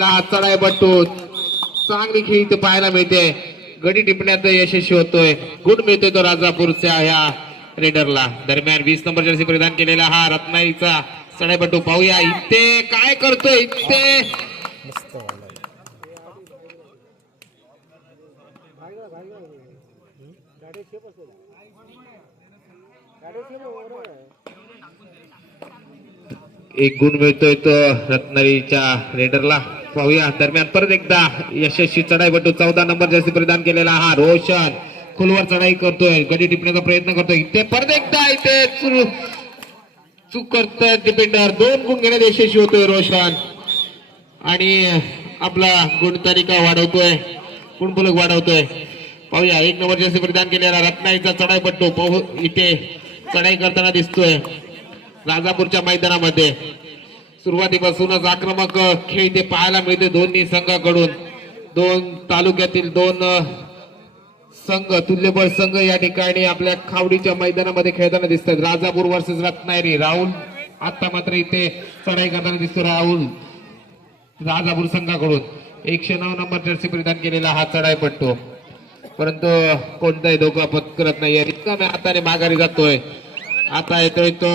हा चढाई बट्टू चांगली खेळ इथे पाहायला मिळते. गडी टिपण्यात यशस्वी होतोय. गुण मिळतोय तो राजापूरच्या ह्या रेडरला. दरम्यान 20 नंबर जर्सी परिधान केलेला हा रत्नाईचा चढाई बट्टू पाहूया इथे काय करतोय. इथे एक गुण मिळतोय तो रत्नागिरीच्या रेडरला. पाहूया दरम्यान परत एकदा यशस्वी चढाई बट्टू 14 नंबर जर्सी परिधान केलेला हा रोशन खोलवर चढाई करतोय. गडी टिपण्याचा प्रयत्न करतोय. इथे परत एकदा इथे चूक करतोय डिपेंडर. 2 गुण घेण्यात यशस्वी होतोय रोशन आणि आपला गुण तालिका वाढवतोय. गुणफलक वाढवतोय. पाहूया 1 नंबर जर्सी परिधान केलेला रत्नागिरीचा चढाई बट्टू पाहू इथे चढाई करताना दिसतोय. राजापूरच्या मैदानामध्ये सुरुवातीपासूनच आक्रमक खेळ इथे पाहायला मिळते दोन्ही संघाकडून. 2 तालुक्यातील 2 संघ तुल्यबळ संघ या ठिकाणी आपल्या खावडीच्या मैदानामध्ये खेळताना दिसतात. राजापूर वर्सेस रत्नागिरी. राहुल आता मात्र इथे चढाई करताना दिसतो. राहुल राजापूर संघाकडून 109 नंबर जर्सी परिधान केलेला हा चढाई पट्टू परंतु कोणताही धोका पत्करत नाही. रिकाम्या हाताने माघारी जातोय. आता येतोय तो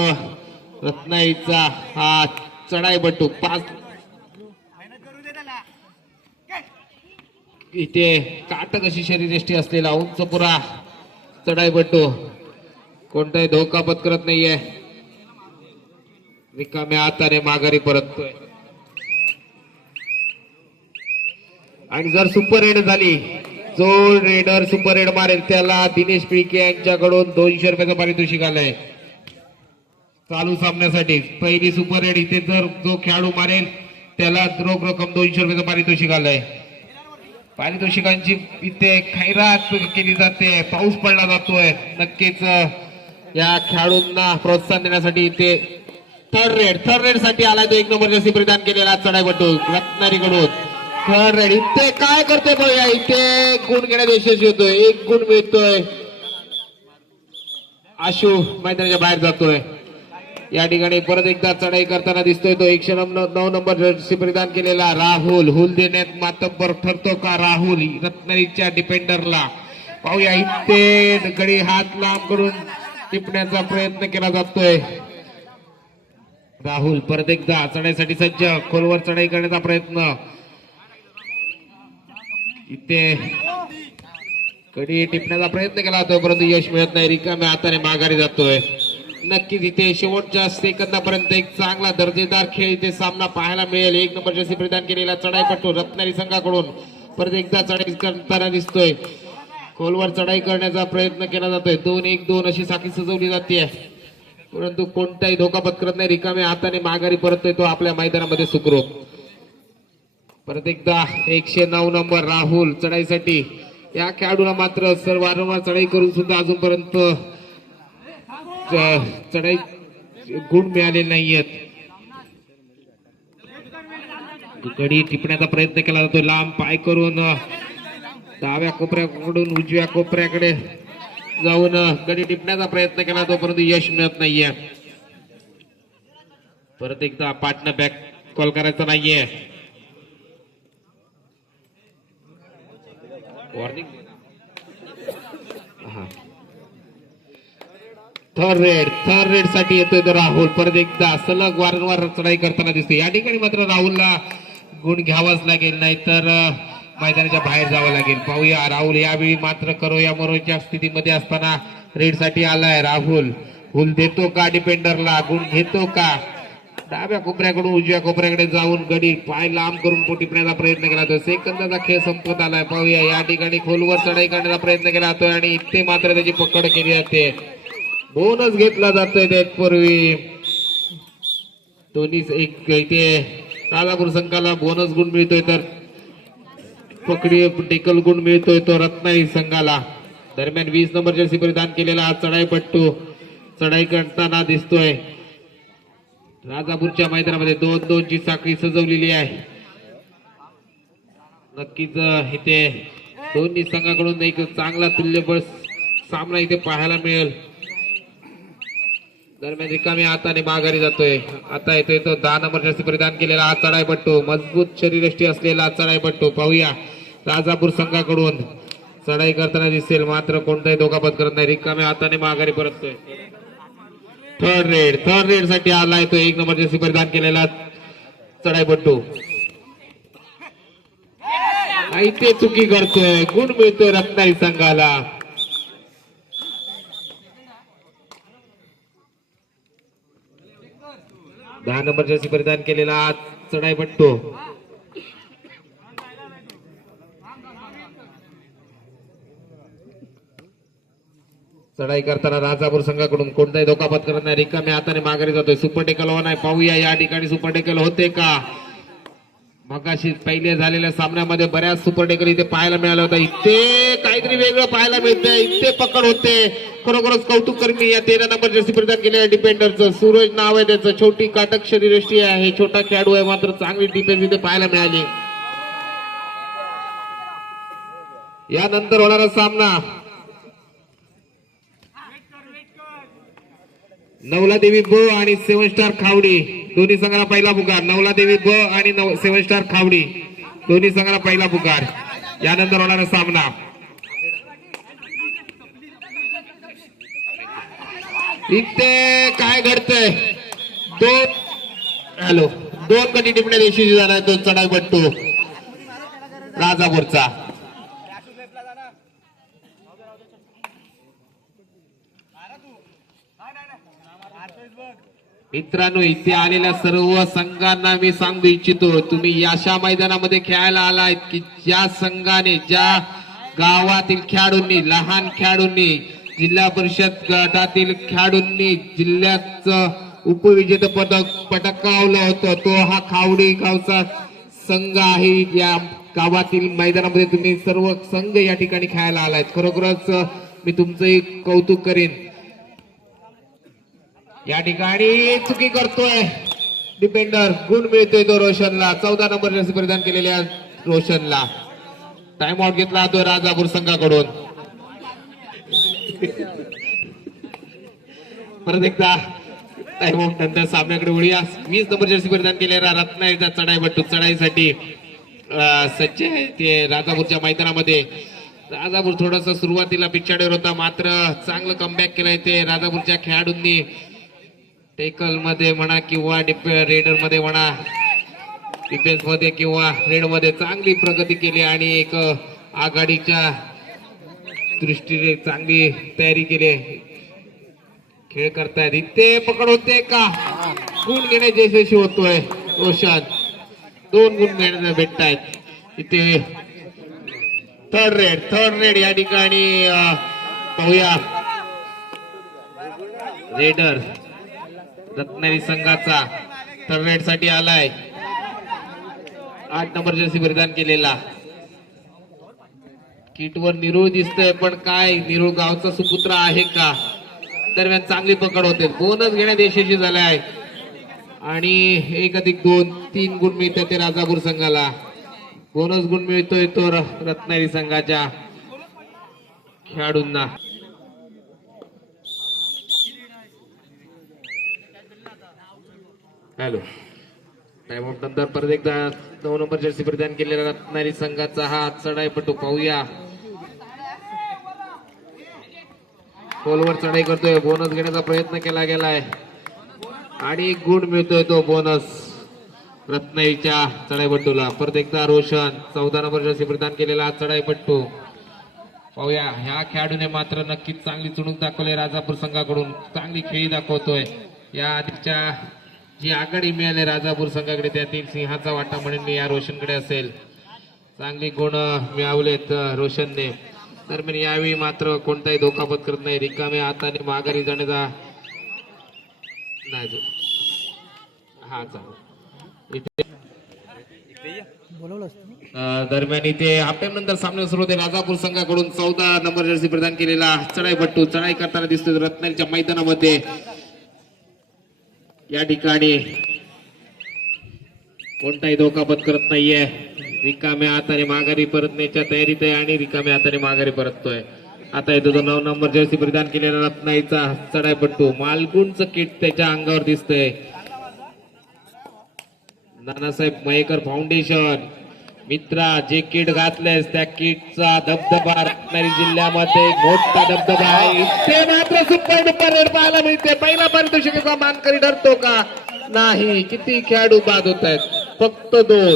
रत्नागिरीचा हा चढाई बट्टू 5 इथे काटक अशी शरीरयष्टी असलेला उंच पुरा चढाई बट्टू कोणताही धोका पत्करत नाहीये. रिकाम्या हाताने माघारी परततोय. आणि जर सुपर रेड झाली जो रेडर सुपर रेड मारेल त्याला दिनेश पिळके यांच्याकडून 200 रुपयाचं पारितोषिक आलंय चालू सामन्यासाठी. पहिली सुपर रेड इथे जर जो खेळाडू मारेल त्याला रोख रक्कम 200 रुपयाचं पारितोषिक आलंय. पारितोषिकांची इथे खैरात केली जाते. पाऊस पडला जातोय. नक्कीच या खेळाडूंना प्रोत्साहन देण्यासाठी इथे थर्ड रेड साठी आलाय तो 1 नंबर जर्सी परिधान केलेला चढाई बट्टू रत्नागिरीकडून. थर्ड रेड इथे काय करतोय बघूया. इथे गुण घेण्यात यशस्वी होतोय. 1 गुण मिळतोय. आशू मैदानाच्या बाहेर जातोय. या ठिकाणी परत एकदा चढाई करताना दिसतोय तो 109 नंबर जर्सी परिधान केलेला राहुल. हुल देण्यात मातब्बर ठरतो का राहुल रत्नागिरीच्या डिपेंडरला. पाहूया इथे गडी हात लांब करून टिपण्याचा प्रयत्न केला जातोय. राहुल परत एकदा चढाईसाठी सज्ज. खोलवर चढाई करण्याचा प्रयत्न. इथे गडी टिपण्याचा प्रयत्न केला जातोय परंतु यश मिळत नाही. रिकाम्या हाताने माघारी जातोय. नक्कीच इथे शेवटच्या सेकंदापर्यंत एक चांगला दर्जेदार खेळ इथे सामना पाहायला मिळेल. 1 नंबर जर्सी परिधान केलेला चढाई पट्टू रत्नागिरी संघाकडून परत एकदा चढाई करताना दिसतोय. खोलवर चढाई करण्याचा प्रयत्न केला जातोय. 2-1-2 अशी साखळी सजवली जाते परंतु कोणताही धोका पत्करत नाही. रिकाम्या हाताने माघारी परततोय तो आपल्या मैदानामध्ये सुखरूप. परत एकदा 109 नंबर राहुल चढाईसाठी. या खेळाडूला मात्र सर वारंवार चढाई करून सुद्धा अजूनपर्यंत चढाई गुण मिळाले नाहीयेत. गडी टिपण्याचा प्रयत्न केला जातो. लांब पाय करून डाव्या कोपऱ्याकडून उजव्या कोपऱ्याकडे जाऊन गडी टिपण्याचा प्रयत्न केला जातो परंतु यश मिळत नाहीये. परत एकदा पार्टनर बॅक कॉल करायचा नाहीये. वॉर्निंग. थर्ड रेड साठी येतोय तर राहुल परत एकदा सलग वारंवार चढाई करताना दिसते. या ठिकाणी मात्र राहुलला गुण घ्यावाच लागेल नाहीतर मैदानाच्या बाहेर जावं लागेल. पाहूया राहुल यावेळी मात्र करो या मरोच्या स्थितीमध्ये असताना रेड साठी आलाय राहुल. हुल देतो का डिपेंडरला. गुण घेतो का. डाव्या कोपऱ्याकडून उजव्या कोपऱ्याकडे जाऊन गडी पाय लांब करून टिपण्याचा प्रयत्न केला जातो. सेकंदाचा खेळ संपत आलाय. पाहूया या ठिकाणी खोलवर चढाई करण्याचा प्रयत्न केला जातोय आणि इथे मात्र त्याची पकड केली जाते. बोनस घेतला जातोय त्यापूर्वी. दोन्ही एक इथे राजापूर संघाला बोनस गुण मिळतोय तर पकडी टेकल गुण मिळतोय तो रत्नागिरी संघाला. दरम्यान 20 नंबर जर्सी परिधान केलेला हा चढाई पट्टू चढाई करताना दिसतोय. राजापूरच्या मैदानामध्ये 2-2 ची साखळी सजवलेली आहे. नक्कीच इथे दोन्ही संघाकडून एक चांगला तुल्यबळ सामना इथे पाहायला मिळेल. दरम्यान रिकामी हाताने माघारी जातोय. आता येतोय तो 10 नंबर जर्सी परिधान केलेला हा चढाईपट्टू, मजबूत शरीरयष्टी असलेला चढाईपट्टू. पाहूया राजापूर संघाकडून चढाई करताना दिसेल, मात्र कोणताही धोकापत करत नाही. रिकाम्या हाताने माघारी परततोय. थर्ड रेड साठी आलाय तो 1 नंबर जर्सी परिधान केलेला चढाईपट्टू. इथे चुकी करतोय, गुण मिळतोय रत्नागिरी संघाला. 10 नंबर जर्सी परिधान केलेला चढाईपट्टू. चढाई करताना राजापूर संघाकडून कोणताही धोकापत करत नाही. रिकाम्या हाताने माघारी जातोय. सुपर टेकल हो नाही. पाहूया या ठिकाणी सुपर टेकल होते का. मगाशी पहिले झालेल्या सामन्यामध्ये बऱ्याच सुपर टेकल इथे पाहायला मिळालं होतं. इथे काहीतरी वेगळं पाहायला मिळतंय. इथे पकड होते. खरोखरच कौतुक कर्मी या 13 नंबर जर्सी परिधान केलेल्या डिफेंडरचं. सूरज नाव आहे त्याचं. छोटी काटक शरीरयष्टी आहे, छोटा खेळाडू आहे, मात्र चांगली डिफेन्स इथे पाहायला मिळाली. यानंतर होणारा सामना नवलादेवी ब आणि 7 स्टार खावडी दोन्ही संघाला पहिला पुकार. नवलादेवी ब आणि 7 स्टार खावडी दोन्ही संघाला पहिला पुकार. यानंतर होणारा सामना इथे काय घडतंय. दोन कधी टिपण्या दिवशी झालाय तो चढाईपट्टू राजापूरचा. मित्रांनो, इथे आलेल्या सर्व संघांना मी सांगू इच्छितो, तुम्ही अशा मैदानामध्ये खेळायला आलाय की ज्या संघाने, ज्या गावातील खेळाडूंनी, लहान खेळाडूंनी, जिल्हा परिषद गटातील खेळाडूंनी जिल्ह्याचं उपविजेते पदक पटकावलं होतं, तो हा खावडी गावचा संघ आहे. या गावातील मैदानामध्ये तुम्ही सर्व संघ या ठिकाणी खेळायला आलायत. खरोखरच मी तुमचंही कौतुक करेन. या ठिकाणी चुकी करतोय डिफेंडर, गुण मिळतोय तो रोशनला. 14 नंबर जर्सी परिधान केलेल्या रोशनला टाइम आउट घेतला तो राजापूर संघाकडून. परत एकदा टाइम आउट नंतर सामन्याकडे वळूया. 20 नंबर जर्सी परिधान केलेला रत्नागिरीचा चढाईपट्टू चढाईसाठी सज्ज आहे ते राजापूरच्या मैदानामध्ये. राजापूर थोडस सुरुवातीला पिछाडीवर होता, मात्र चांगलं कमबॅक केलंय ते राजापूरच्या खेळाडूंनी. टेकल मध्ये म्हणा किंवा रेडर मध्ये म्हणा, डिफेन्स मध्ये किंवा रेड मध्ये चांगली प्रगती केली आणि एक आघाडीच्या दृष्टीने चांगली तयारी केली. खेळ करतायत. इथे पकड होते का. गुण घेण्याचे यशस्वी होतोय रोशन. 2 गुण घेण्याचे भेटतायत. इथे थर्ड रेड या ठिकाणी पाहूया. रेडर रत्नागिरी संघाचा थर्ड रेड साठी आलाय. 8 नंबर जर्सी परिधान केलेला. किटवर निरुळ दिसतंय, पण काय निरुळ गावचा सुपुत्र आहे का. दरम्यान चांगली पकड होते. बोनस घेण्यात यशस्वी झाले आहे आणि 1+2 3 गुण मिळतात ते राजापूर संघाला. बोनस गुण मिळतोय तो रत्नागिरी संघाच्या खेळाडूंना. हॅलो, टाइम आउट नंतर परत एकदा 9 नंबर जर्सी परिधान केलेला रत्नागिरी संघाचा हा चढाईपट्टू पाहूया. पोलवर चढाई करतोय. बोनस घेण्याचा प्रयत्न केला गेलाय आणि गुण मिळतोय तो बोनस रत्नागिरीच्या चढाईपट्टूला. परत एकदा रोशन 14 नंबर जर्सी परिधान केलेला चढाईपट्टू पाहूया. ह्या खेळाडूने मात्र नक्कीच चांगली चुणूक दाखवली. राजापूर संघाकडून चांगली खेळी दाखवतोय. या आधीच्या जी आघाडी मिळाली राजापूर संघाकडे, त्यातील सिंहाचा वाटा म्हणून या रोशनकडे असेल. चांगली गुण मिळवलेत रोशनने. दरम्यान यावेळी मात्र कोणताही धोकापत करत नाही. रिकाम्या हाताने माघारी जाण्याचा नाही. हा दरम्यान इथे हाफ टाइम नंतर सामना सुरू होते. राजापूर संघाकडून 14 नंबर जर्सी प्रदान केलेला चढाईपट्टू चढाई करताना दिसतोय रत्नागिरीच्या मैदानामध्ये. या ठिकाणी कोणताही धोकापत करत नाहीये. रिकाम्या हाताने माघारी परतण्याच्या तयारीत आहे आणि रिकाम्या हाताने माघारी परततोय. आता येतो तो 9 नंबर जर्सी परिधान केलेला रत्नाईचा चढाईपट्टू. मालगुणचं किट त्याच्या अंगावर दिसतंय. नानासाहेब मयेकर फाउंडेशन मित्रा जे किट घातलेस त्या किटचा दबदबा रत्नागिरी जिल्ह्यामध्ये मोठा दबदबा आहे. इथे मात्र सुपर डुपर रेड पाहायला मिळते. पहिला पारितोषिकाचा मानकरी ठरतो का नाही. किती खेळाडू बाद होत आहेत, फक्त 2.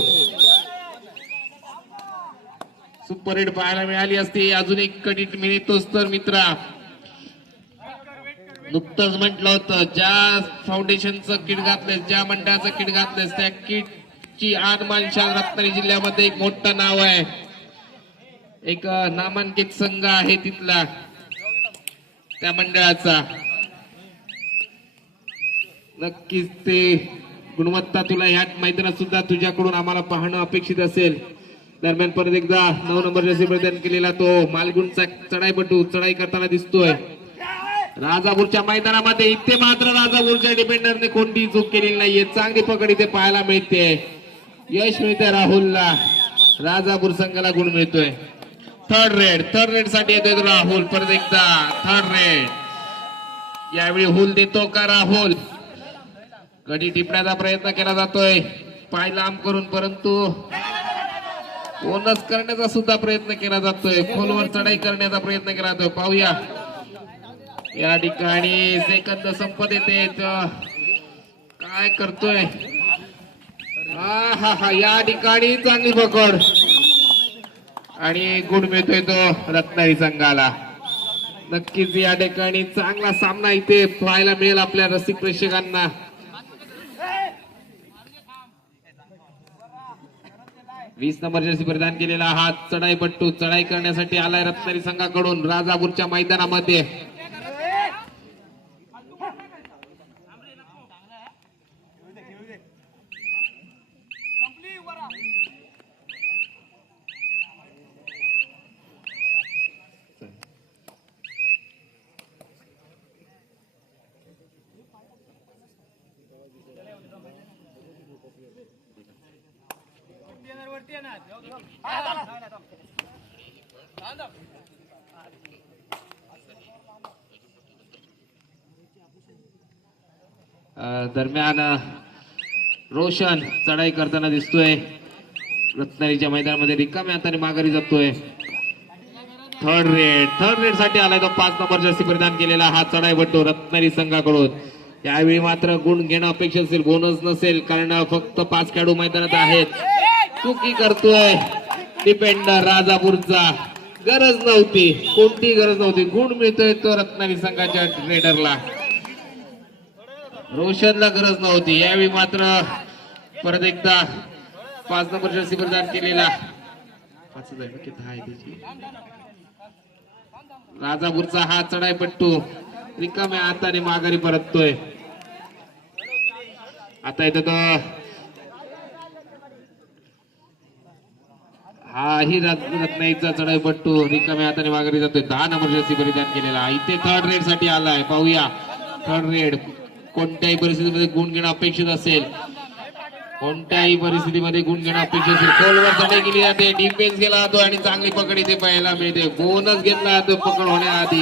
सुपर रेड पाहायला मिळाली असती. अजून एक कडी मिळतोच तर मित्रा. नुकतंच म्हटलं होतं ज्या फाउंडेशनचं किट घातलेस, ज्या मंडळाचं किट घातलेस त्या किटची आनमानशाल रत्नागिरी जिल्ह्यामध्ये एक मोठं नाव आहे. एक नामांकित संघ आहे तिथला त्या मंडळाचा. नक्कीच ते गुणवत्ता तुला या मैदानात सुद्धा तुझ्याकडून आम्हाला पाहणं अपेक्षित असेल. दरम्यान परत एकदा 9 नंबर जर्सी परिधान केलेला तो मालगुणचा चढाईपटू चढाई करताना दिसतोय राजापूरच्या मैदानामध्ये. इथे मात्र राजापूरच्या डिफेंडरने कोणतीही चूक केलेली नाहीये. चांगली पकड इथे पाहायला मिळते. यश मिळते राहुलला. राजापूर संघाला गुण मिळतोय. थर्ड रेड साठी येतोय राहुल. परत एकदा थर्ड रेड. यावेळी हुल देतो का राहुल. कडी टिपण्याचा प्रयत्न केला जातोय पाय लांब करून, परंतु बोनस करण्याचा सुद्धा प्रयत्न केला जातोय. खोलवर चढाई करण्याचा प्रयत्न केला जातोय. पाहूया या ठिकाणी सेकंद संपत येते. काय करतोय हा या ठिकाणी चांगली पकड आणि गुण मिळतोय तो रत्नागिरी संघाला. नक्कीच या ठिकाणी चांगला सामना इथे पाहायला मिळेल आपल्या रसिक प्रेक्षकांना. वीस नंबर जर्सी परिधान केलेला हा चढाईपट्टू चढाई करण्यासाठी आलाय रत्नागिरी संघाकडून राजापूरच्या मैदानामध्ये. दरम्यान रोशन चढाई करताना दिसतोय रत्नागिरीच्या मैदानामध्ये. रिकाम्या हाताने माघारी जातोय. थर्ड रेड साठी आलाय तो 5 नंबर जर्सी परिधान केलेला हा चढाईपट्टू रत्नागिरी संघाकडून. यावेळी मात्र गुण घेणं अपेक्षित असेल, बोनस नसेल, कारण फक्त 5 खेळाडू मैदानात आहेत. चुकी करतोय डिफेंडर राजापूरचा. गरज नव्हती, कोणती गरज नव्हती. गुण मिळतोय तो रत्नागिरी संघाच्या रेडरला. रोशनला गरज नव्हती. यावेळी मात्र परत एकदा 5 नंबर जर्सी परिधान केलेला राजापूरचा हा चढाईपट्टू रिकाम्या हाताने माघारी परततोय. आता येतो तो हाही रत्नागिरीचा चढाईपट्टू रिकाम्या हाताने माघारी जातोय. 10 नंबर जर्सी परिधान केलेला इथे थर्ड रेड साठी आलाय. पाहूया थर्ड रेड. कोणत्याही परिस्थितीमध्ये गुण घेणं अपेक्षित असेल, कोणत्याही परिस्थितीमध्ये गुण घेणं अपेक्षित असेल. खोलवर चढाई केली जाते, डिफेन्स केला जातो आणि चांगली पकड इथे पाहायला मिळते. बोनस घेतला जातो पकड होण्याआधी.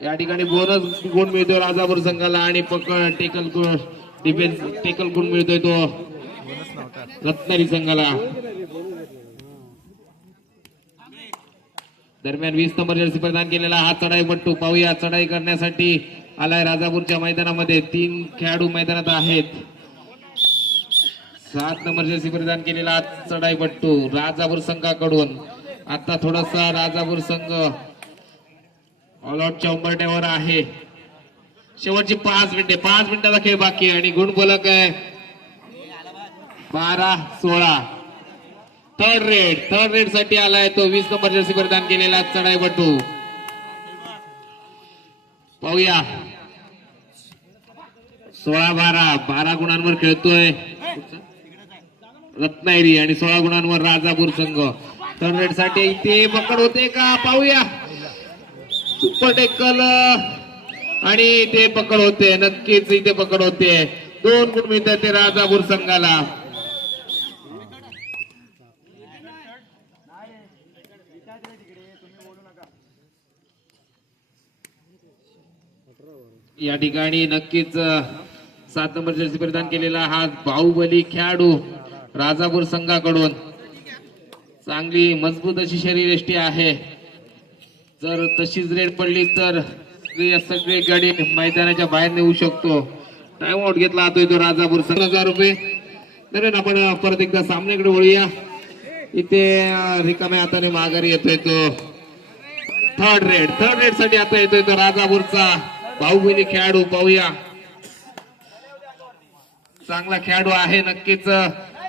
या ठिकाणी बोनस गुण मिळतो राजापूर संघाला आणि पकड टेकल डिफेन्स टेकल गुण मिळतोय तो रत्नागिरी संघाला. दरम्यान 20 नंबर जर्सी परिधान केलेला हा चढाईपट्टू. पाहूया चढाई करण्यासाठी आलाय राजापूरच्या मैदानामध्ये. 3 खेळाडू मैदानात आहेत. 7 नंबर जर्सी परिधान केलेला चढाईपट्टू राजापूर संघाकडून. आता थोडासा राजापूर संघ ऑल आउटच्या उंबरठ्यावर आहे. शेवटची 5 मिनिटाचा खेळ बाकी आहे आणि गुण बोलक आहे 12-16. थर्ड रेड साठी आलाय तो 20 नंबर जर्सी परिधान केलेला चढाईपट्टू. पाहूया 16-12 गुणांवर खेळतोय रत्नागिरी आणि 16 गुणांवर राजापूर संघ. थर्ड रेड साठी इथे पकड होते का पाहूया. सुपर टेकल आणि इथे पकड होते, नक्कीच इथे पकड होते. 2 गुण मिळतात ते राजापूर संघाला. या ठिकाणी नक्कीच 7 नंबर जर्सी परिधान केलेला हा बाहुबली खेळाडू राजापूर संघाकडून चांगली मजबूत अशी शरीरयष्टी आहे. जर तशीच रेड पडली तर सगळे गाडी मैदानाच्या बाहेर नेऊ शकतो. टाइम आउट घेतला जातोय तो राजापूर संघ. 1000 रुपये. तर आपण परत एकदा सामन्याकडे वळूया. इथे रिकाम्या हाताने माघारी येतोय तो थर्ड रेड साठी आता येतोय तो राजापूरचा बाहुबली खेळाडू. पाहूया, चांगला खेळाडू आहे नक्कीच.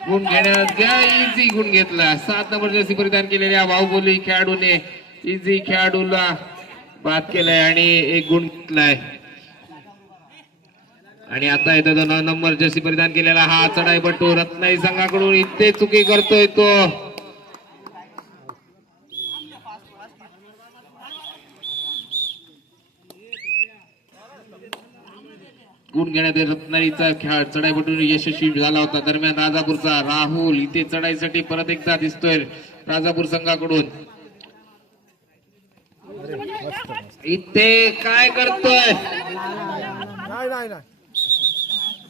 गुण घेण्यात इझी गुण घेतला. 7 नंबर जर्सी परिधान केलेल्या बाहुबली खेळाडूने इझी खेळाडूला बाद केलाय आणि 1 गुण घेतलाय. आणि आता येतो 9 नंबर जर्सी परिधान केलेला हा चढाईपटू रत्नागिरी संघाकडून. इथे चुकी करतोय तो. गुण घेण्यात रत्नागिरीचा खेळ चढाईपटू यशस्वी झाला होता. दरम्यान राजापूरचा राहुल इथे चढाईसाठी परत एकदा दिसतोय राजापूर संघाकडून. इथे काय करतोय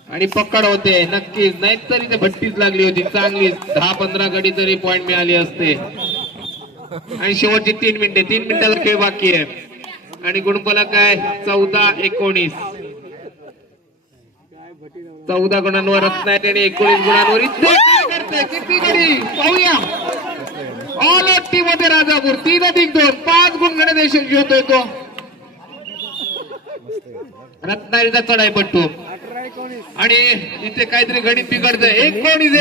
आणि पकड होते नक्कीच. नाहीतर इथे भट्टीच लागली होती चांगली. 10-15 गडी तरी पॉइंट मिळाली असते. आणि शेवटची 3 मिनिटाचा खेळ बाकी आहे. आणि गुणफलक काय 14-19. 14 गुणांवर रत्नागिरी आणि 19 गुणांवर. इथे काय करते किती गडी पाहूया. ऑल आउट टीम मध्ये राजापूर 3-2 5 गुण घेण्यात यशस्वी होतोय तो रत्नागिरीचा चढाईपट्टू. आणि इथे काहीतरी गणित बिघडतंय. 19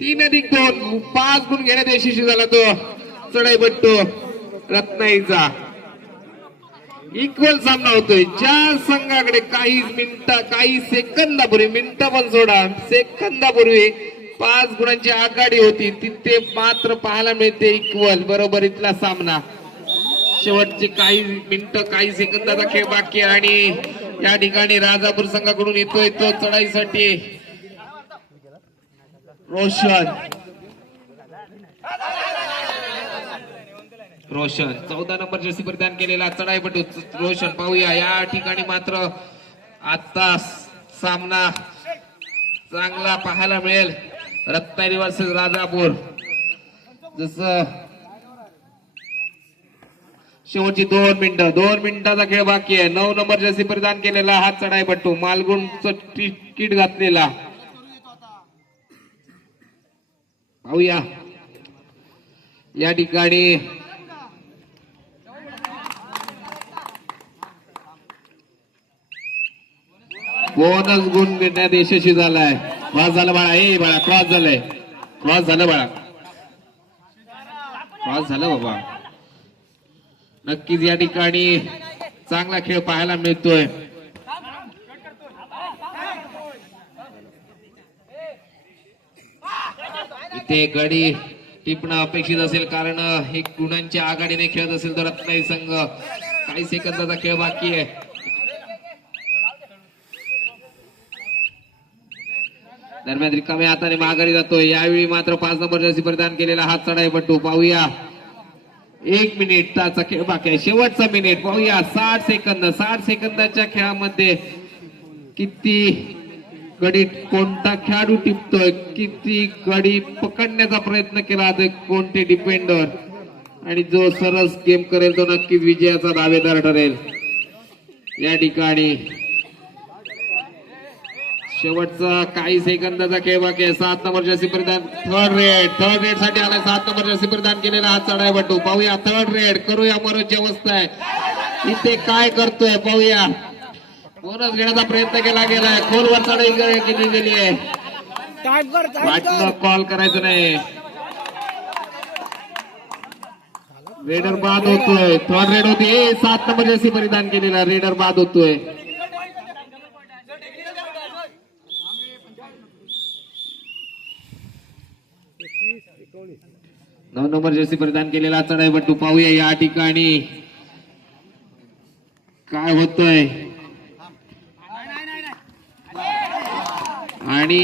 3-2 5 गुण घेण्यात यशस्वी झाला तो चढाईपट्टू रत्नागिरीचा. इक्वल सामना होतोय. ज्या संघाकडे काही सेकंदापूर्वी, मिनिटं पण सोडा, सेकंदापूर्वी 5 गुणांची आघाडी होती, तिथे मात्र पाहायला मिळते इक्वल बरोबरीतला सामना. शेवटचे काही मिनिटं काही सेकंदाचा खेळ बाकी आहे. आणि या ठिकाणी राजापूर संघाकडून येतोय तो चढाईसाठी रोशन 14 नंबर जर्सी परिधान केलेला चढाईपटू रोशन. पाहूया या ठिकाणी मात्र आता सामना चांगला पाहायला मिळेल. रत्नागिरी वर्सेस राजापूर. जसं शेवटची 2 मिनिटाचा खेळ बाकी आहे. 9 नंबर जर्सी परिधान केलेला हा चढाईपटू मालगुणचं किट घातलेला. पाहूया या ठिकाणी बोनस गुण घेण्यात यशस्वी झालाय. क्रॉस झाला बाळा. बाळा क्रॉस झालंय. क्रॉस झालं बाळा. क्रॉस झालं बाबा. नक्कीच या ठिकाणी चांगला खेळ पाहायला मिळतोय. इथे गडी टिपणं अपेक्षित असेल कारण हे गुणांच्या आघाडीने खेळत असेल तर रत्नागिरी संघ. काही सेकंदाचा खेळ बाकी आहे. दरम्यान रिकाम्या हाताने माघारी जातोय. यावेळी मात्र 5 नंबर जर्सी परिधान केलेला हा चढाईपटू. पाहूया 1 मिनिटाचा खेळ बाकी आहे. शेवटचा मिनिट पाहूया. 60 सेकंदाच्या खेळामध्ये किती गडी कोणता खेळाडू टिपतोय, किती गडी पकडण्याचा प्रयत्न केला जातोय कोणते डिफेंडर. आणि जो सरस गेम करेल तो नक्कीच विजयाचा दावेदार ठरेल. या ठिकाणी शेवटचा काही सेकंदाचा खेळ बाकी आहे. 7 नंबर जर्सी परिधान थर्ड रेड साठी आला. 7 नंबर जर्सी परिधान केलेला हा चढाईपटू. पाहूया थर्ड रेड करूया मरोची अवस्था आहे. इथे काय करतोय पाहूया. बोनस घेण्याचा प्रयत्न केला गेलाय. खोलवर चढाई केली गेली आहे. कॉल करायचं नाही. रेडर बाद होतोय. थर्ड रेड होती. 7 नंबर जर्सी परिधान केलेला रेडर बाद होतोय. 9 नंबर जर्सी परिधान केलेला चढाईपटू. पाहूया या ठिकाणी काय होतंय आणि